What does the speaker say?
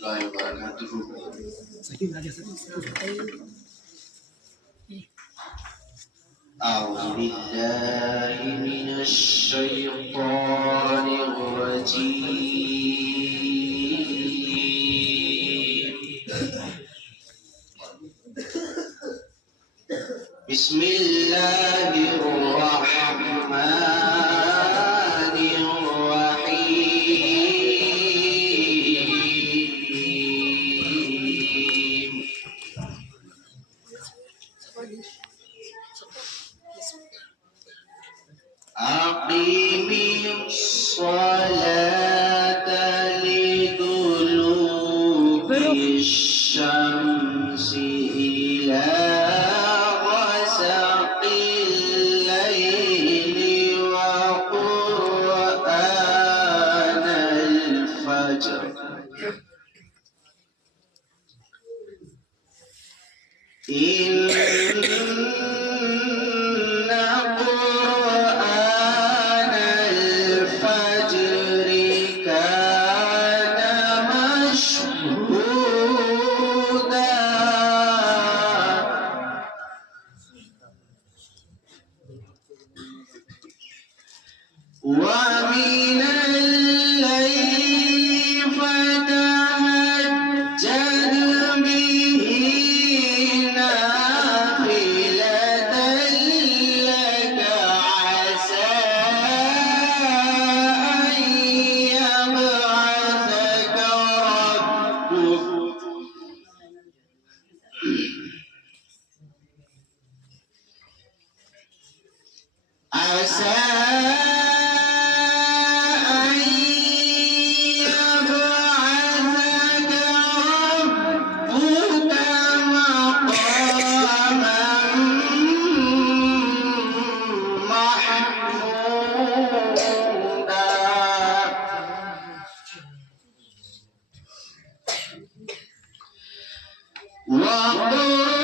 warahmatullahi wabarakatuh. أعوذ بالله من الشيطان الرجيم. بسم الله الرحمن الرحيم. أقيم الصلاة لدلوك الشمس إلى غسق الليل وقرآن الفجر إن قرآن الفجر كان مشهودا ومن الليل فتهجد به نافلة لك عسى أن يبعثك ربك عسى محمودا